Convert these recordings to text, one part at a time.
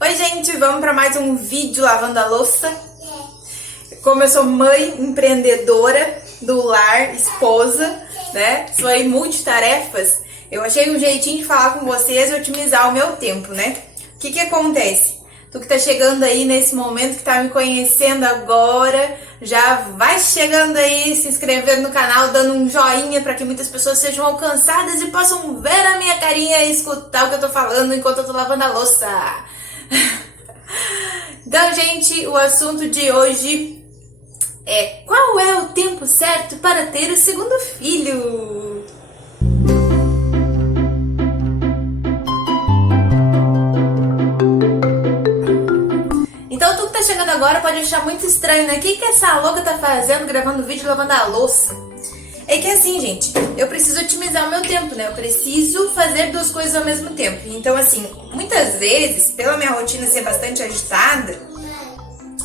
Oi gente, vamos para mais um vídeo lavando a louça. Como eu sou mãe empreendedora do lar, esposa, né? Sou aí multitarefas. Eu achei um jeitinho de falar com vocês e otimizar o meu tempo, né? O que acontece? Tu que tá chegando aí nesse momento, que tá me conhecendo agora, já vai chegando aí, se inscrevendo no canal, dando um joinha para que muitas pessoas sejam alcançadas e possam ver a minha carinha e escutar o que eu tô falando enquanto eu tô lavando a louça. Então, gente, o assunto de hoje é: qual é o tempo certo para ter o segundo filho? Então, tu que tá chegando agora pode achar muito estranho, né? O que essa louca tá fazendo gravando vídeo lavando a louça? É que assim, gente, eu preciso otimizar o meu tempo, né? Eu preciso fazer duas coisas ao mesmo tempo. Então, assim, muitas vezes, pela minha rotina ser bastante agitada,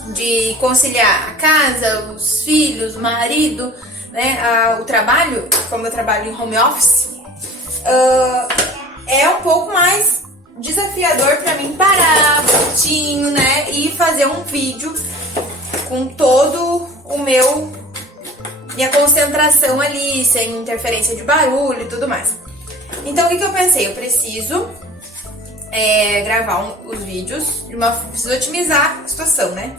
de conciliar a casa, os filhos, o marido, né, o trabalho, como eu trabalho em home office, é um pouco mais desafiador pra mim parar bonitinho, né, e fazer um vídeo com todo minha concentração ali, sem interferência de barulho e tudo mais. Então, o que eu pensei? Eu preciso gravar os vídeos, preciso otimizar a situação, né?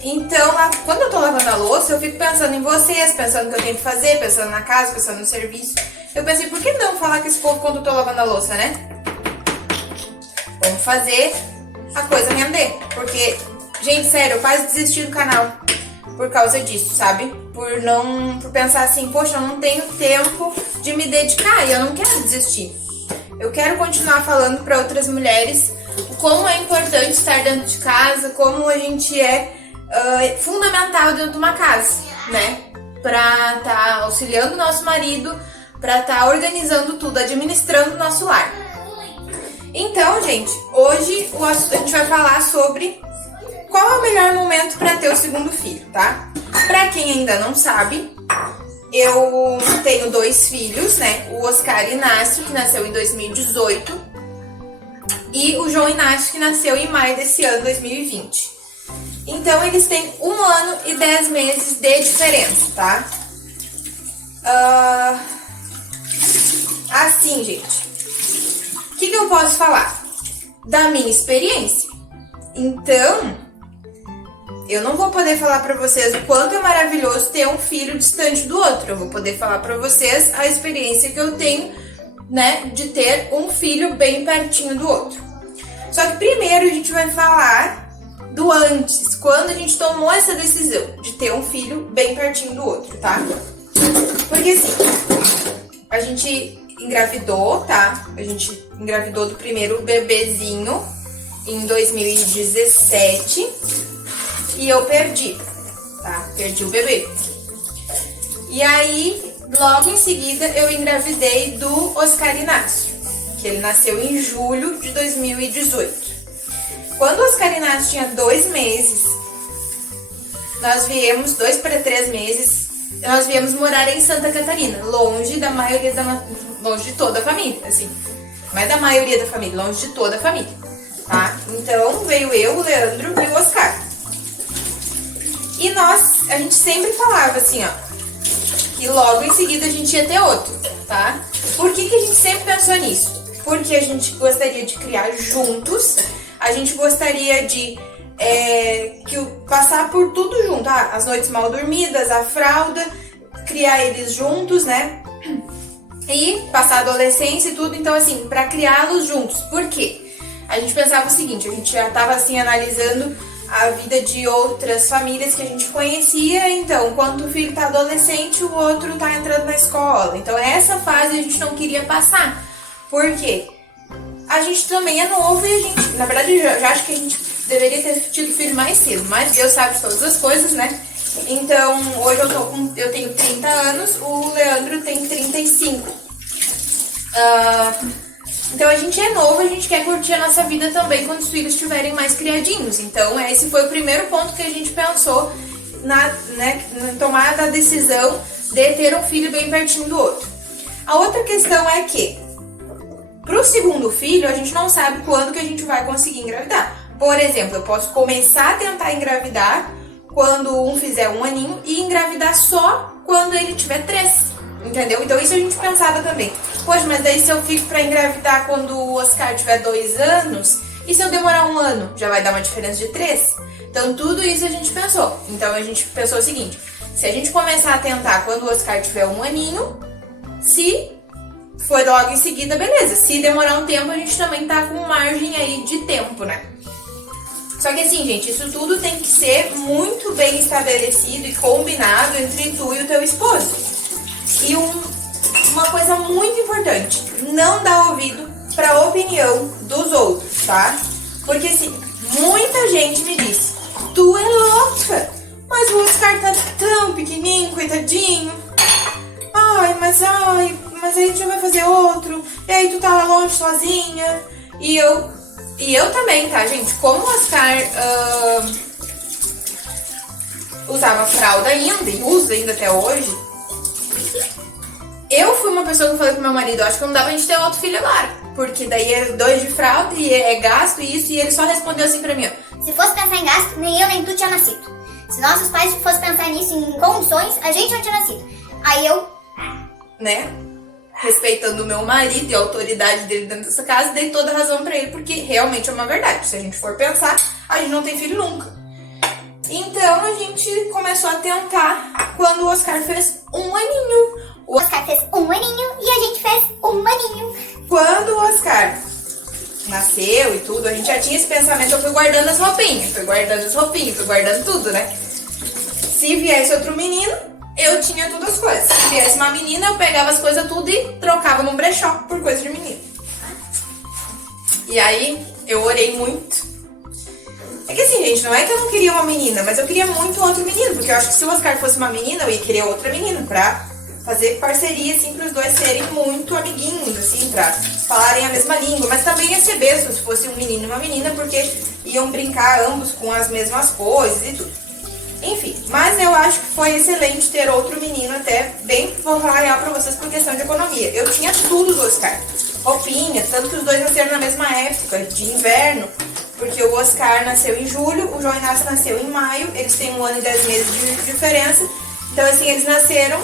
Então, quando eu tô lavando a louça, eu fico pensando em vocês, pensando no que eu tenho que fazer, pensando na casa, pensando no serviço. Eu pensei, por que não falar com esse povo quando eu tô lavando a louça, né? Vamos fazer a coisa render. Porque, gente, sério, eu quase desisti do canal por causa disso, sabe? Por pensar assim, poxa, eu não tenho tempo de me dedicar e eu não quero desistir. Eu quero continuar falando para outras mulheres como é importante estar dentro de casa, como a gente é fundamental dentro de uma casa, né? Pra estar auxiliando o nosso marido, pra estar organizando tudo, administrando o nosso lar. Então, gente, hoje a gente vai falar sobre qual é o melhor momento para ter o segundo filho, tá? Pra quem ainda não sabe, eu tenho 2 filhos, né? O Oscar Inácio, que nasceu em 2018, e o João Inácio, que nasceu em maio desse ano, 2020. Então, eles têm 1 ano e 10 meses de diferença, tá? Assim, gente, o que eu posso falar? Da minha experiência. Então, eu não vou poder falar pra vocês o quanto é maravilhoso ter um filho distante do outro. Eu vou poder falar pra vocês a experiência que eu tenho, né, de ter um filho bem pertinho do outro. Só que primeiro a gente vai falar do antes, quando a gente tomou essa decisão de ter um filho bem pertinho do outro, tá? Porque assim, a gente engravidou, tá? A gente engravidou do primeiro bebezinho em 2017 e eu perdi, tá? Perdi o bebê. E aí, logo em seguida, eu engravidei do Oscar Inácio, que ele nasceu em julho de 2018. Quando o Oscar Inácio tinha 2 meses, nós viemos, 2 para 3 meses, nós viemos morar em Santa Catarina, longe de toda a família, assim. Mas da maioria da família, longe de toda a família, tá? Então, veio eu, o Leandro e o Oscar. E a gente sempre falava assim, ó, que logo em seguida a gente ia ter outro, tá? Por que a gente sempre pensou nisso? Porque a gente gostaria de criar juntos. A gente gostaria de passar por tudo junto, as noites mal dormidas, a fralda, criar eles juntos, né? E passar a adolescência e tudo, então assim, para criá-los juntos. Por quê? A gente pensava o seguinte, a gente já estava assim analisando a vida de outras famílias que a gente conhecia, então, quando o filho tá adolescente, o outro tá entrando na escola. Então, essa fase a gente não queria passar. Por quê? A gente também é novo e a gente, na verdade, já acho que a gente deveria ter tido filho mais cedo, mas Deus sabe de todas as coisas, né? Então, hoje eu tenho 30 anos, o Leandro tem 35. Então, a gente é novo, a gente quer curtir a nossa vida também quando os filhos estiverem mais criadinhos. Então, esse foi o primeiro ponto que a gente pensou na tomada da decisão de ter um filho bem pertinho do outro. A outra questão é que Pro segundo filho, a gente não sabe quando que a gente vai conseguir engravidar. Por exemplo, eu posso começar a tentar engravidar quando um fizer 1 aninho e engravidar só quando ele tiver 3. Entendeu? Então isso a gente pensava também. Poxa, mas daí se eu fico pra engravidar quando o Oscar tiver 2 anos, e se eu demorar 1 ano? Já vai dar uma diferença de 3? Então tudo isso a gente pensou. Então a gente pensou o seguinte, se a gente começar a tentar quando o Oscar tiver 1 aninho, se for logo em seguida, beleza. Se demorar um tempo, a gente também tá com margem aí de tempo, né? Só que assim, gente, isso tudo tem que ser muito bem estabelecido e combinado entre tu e o teu esposo. E uma coisa muito importante, não dá ouvido pra opinião dos outros, tá? Porque assim, muita gente me disse, tu é louca, mas o Oscar tá tão pequenininho, coitadinho. Mas aí a gente vai fazer outro, e aí tu tá lá longe sozinha. E eu também, tá, gente? Como o Oscar usava fralda ainda, e usa ainda até hoje, eu fui uma pessoa que falei pro meu marido, acho que não dá pra gente ter outro filho agora. Porque daí é 2 de fralda e é gasto e isso, e ele só respondeu assim pra mim, ó. Se fosse pensar em gasto, nem eu nem tu tinha nascido. Se nossos pais fossem pensar nisso em condições, a gente não tinha nascido. Aí eu... Né? Respeitando o meu marido e a autoridade dele dentro dessa casa, dei toda a razão pra ele, porque realmente é uma verdade. Se a gente for pensar, a gente não tem filho nunca. Então a gente começou a tentar quando o Oscar fez 1 aninho. O Oscar fez 1 aninho e a gente fez 1 aninho. Quando o Oscar nasceu e tudo, a gente já tinha esse pensamento, eu fui guardando as roupinhas, fui guardando tudo, né? Se viesse outro menino, eu tinha todas as coisas. Se viesse uma menina, eu pegava as coisas tudo e trocava no brechó por coisa de menino. E aí, eu orei muito. É que assim, gente, não é que eu não queria uma menina, mas eu queria muito outro menino, porque eu acho que se o Oscar fosse uma menina, eu ia querer outra menina pra fazer parceria, assim, pros dois serem muito amiguinhos, assim, pra falarem a mesma língua. Mas também ia ser besta se fosse um menino e uma menina, porque iam brincar ambos com as mesmas coisas e tudo. Enfim, mas eu acho que foi excelente ter outro menino, até bem, vou falar real pra vocês por questão de economia. Eu tinha tudo do Oscar, roupinha, tanto que os dois nasceram na mesma época, de inverno, porque o Oscar nasceu em julho, o João Inácio nasceu em maio, eles têm 1 ano e 10 meses de diferença, então assim, eles nasceram,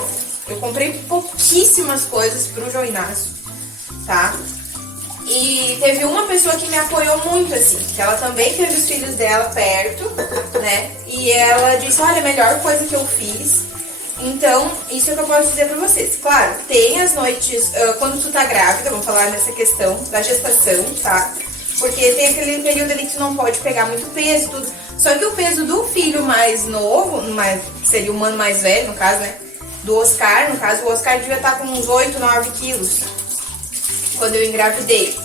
eu comprei pouquíssimas coisas pro João Inácio, tá? E teve uma pessoa que me apoiou muito, assim, que ela também teve os filhos dela perto, né? E ela disse, olha, a melhor coisa que eu fiz. Então, isso é o que eu posso dizer pra vocês. Claro, tem as noites, quando tu tá grávida, vamos falar nessa questão da gestação, tá? Porque tem aquele período ali que tu não pode pegar muito peso, tudo. Só que o peso do filho mais novo, que seria o ano mais velho, no caso, né? Do Oscar, no caso, o Oscar devia estar com uns 8, 9 quilos. Quando eu engravidei.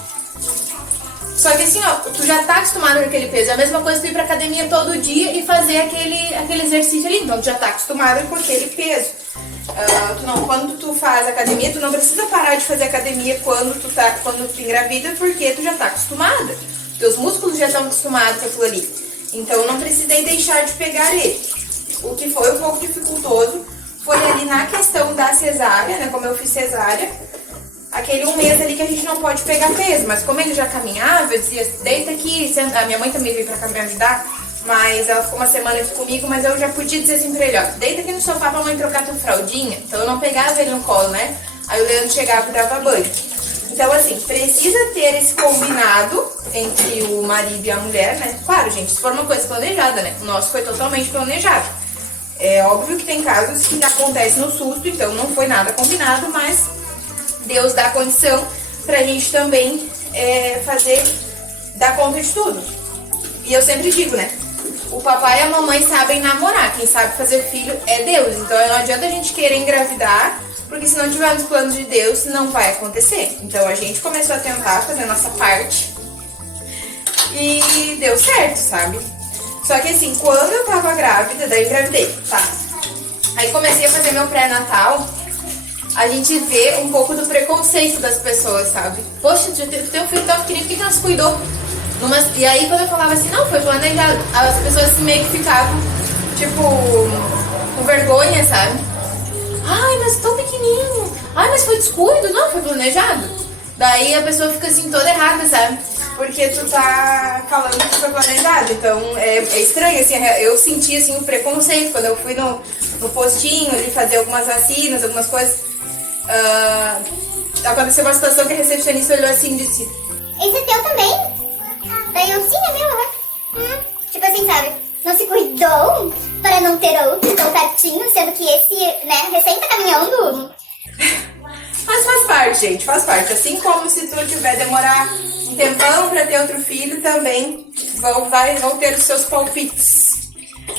Só que assim, ó, tu já tá acostumado com aquele peso. É a mesma coisa tu ir pra academia todo dia e fazer aquele exercício ali. Então tu já tá acostumado com aquele peso. Quando tu faz academia, tu não precisa parar de fazer academia quando tu engravida, porque tu já tá acostumada. Teus músculos já estão acostumados com aquilo ali. Então eu não precisei deixar de pegar ele. O que foi um pouco dificultoso foi ali na questão da cesárea, né? Como eu fiz cesárea. Aquele 1 mês ali que a gente não pode pegar peso, mas como ele já caminhava, eu dizia, deita aqui, senta. A minha mãe também veio pra cá me ajudar, mas ela ficou uma semana aqui comigo, mas eu já podia dizer assim pra ele, ó, deita aqui no sofá pra mãe trocar tua fraldinha. Então eu não pegava ele no colo, né? Aí o Leandro chegava e dava banho. Então assim, precisa ter esse combinado entre o marido e a mulher, né? Claro, gente, se for uma coisa planejada, né? O nosso foi totalmente planejado. É óbvio que tem casos que acontecem no susto, então não foi nada combinado, mas Deus dá condição pra gente também dar conta de tudo. E eu sempre digo, né? O papai e a mamãe sabem namorar. Quem sabe fazer filho é Deus. Então não adianta a gente querer engravidar, porque se não tiver nos planos de Deus, não vai acontecer. Então a gente começou a tentar fazer a nossa parte e deu certo, sabe? Só que assim, quando eu tava grávida, daí eu engravidei, tá? Aí comecei a fazer meu pré-natal. A gente vê um pouco do preconceito das pessoas, sabe? Poxa, tu tem um filho tão pequenininho, por que não se cuidou? E aí quando eu falava assim, não, foi planejado, as pessoas meio que ficavam, tipo, com vergonha, sabe? Ai, mas tão pequenininho. Ai, mas foi descuido. Não, foi planejado. Daí a pessoa fica assim toda errada, sabe? Porque tu tá falando que foi planejado. Então é estranho, assim, eu senti assim, um preconceito quando eu fui no postinho ali fazer algumas vacinas, algumas coisas. Aconteceu uma situação que a recepcionista olhou assim e disse: esse é teu também? Daí eu, sim, é meu, né? Tipo assim, sabe? Não se cuidou para não ter outro tão pertinho, sendo que esse, né, recém tá caminhando. Mas faz parte, gente, faz parte. Assim como se tu tiver demorar um tempão pra ter outro filho, também vão ter os seus palpites.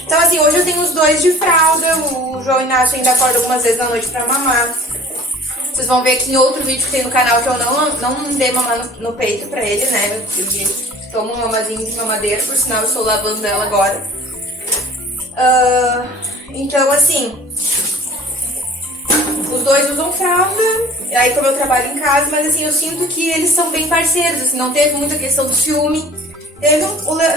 Então, assim, hoje eu tenho os dois de fralda. O João Inácio ainda acorda algumas vezes na noite pra mamar. Vocês vão ver aqui em outro vídeo que tem no canal que eu não dei mamar no peito pra ele, né? Ele toma um mamazinho de mamadeira, por sinal eu estou lavando ela agora. Então, assim, os dois usam fralda, aí como eu trabalho em casa, mas assim, eu sinto que eles são bem parceiros, assim, não teve muita questão do ciúme.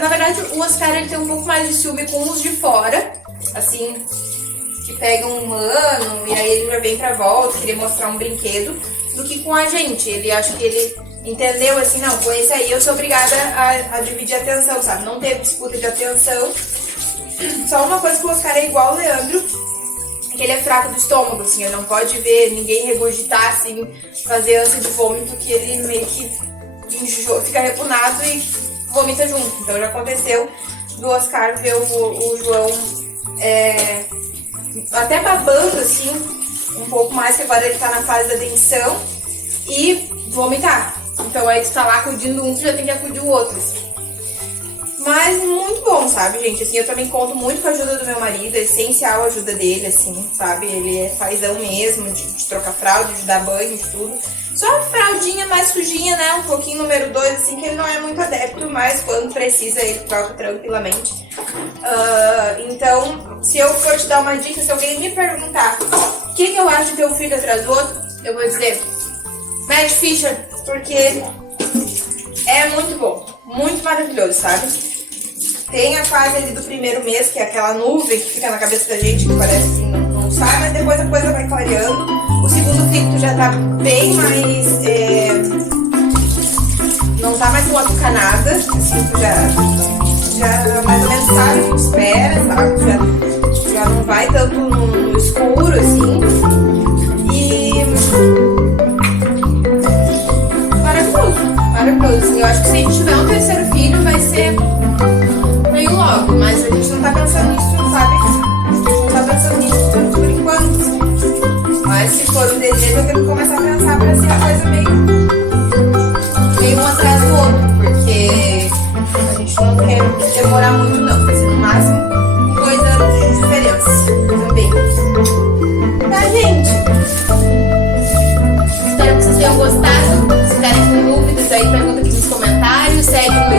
Na verdade, o Oscar ele tem um pouco mais de ciúme com os de fora, assim, que pegam um ano e aí ele já vem pra volta, queria mostrar um brinquedo, do que com a gente. Ele acha que ele entendeu assim, não, com esse aí eu sou obrigada a dividir a atenção, sabe? Não teve disputa de atenção. Só uma coisa que o Oscar é igual ao Leandro, que ele é fraco do estômago, assim, ele não pode ver ninguém regurgitar, assim, fazer ânsia de vômito, que ele meio que fica repunado e vomita junto. Então já aconteceu do Oscar ver o João até babando, assim, um pouco mais, que agora ele tá na fase da dentição, e vomitar. Então aí tu tá lá acudindo um, tu já tem que acudir o outro, assim. Mas muito bom, sabe, gente? Assim, eu também conto muito com a ajuda do meu marido, é essencial a ajuda dele, assim, sabe? Ele é paizão mesmo, de trocar fralda, de dar banho, de tudo. Só a fraldinha mais sujinha, né? Um pouquinho número 2, assim, que ele não é muito adepto, mas quando precisa ele troca tranquilamente. Então, se eu for te dar uma dica, se alguém me perguntar o que eu acho de ter um filho atrás do outro, eu vou dizer Matt Fisher, porque é muito bom, muito maravilhoso, sabe? Tem a fase ali do primeiro mês, que é aquela nuvem que fica na cabeça da gente, que parece que não sai, mas depois a coisa vai clareando. O segundo filho já tá bem mais... não tá mais atucanada, assim, tu já mais ou menos sabe o que espera, sabe? Já não vai tanto no escuro, assim. E... maravilhoso. Assim, eu acho que se a gente tiver um terceiro filho, vai ser meio logo, mas a gente não tá pensando nisso, sabe? A gente não tá pensando nisso por enquanto. Mas se for um desejo, eu tenho que começar a pensar pra ser uma coisa meio um atrás do outro, porque a gente não quer demorar muito, não. Vai ser no máximo 2 anos de diferença também. Tá, gente? Espero que vocês tenham gostado. Se tiverem com dúvidas aí, pergunta aqui nos comentários. Segue no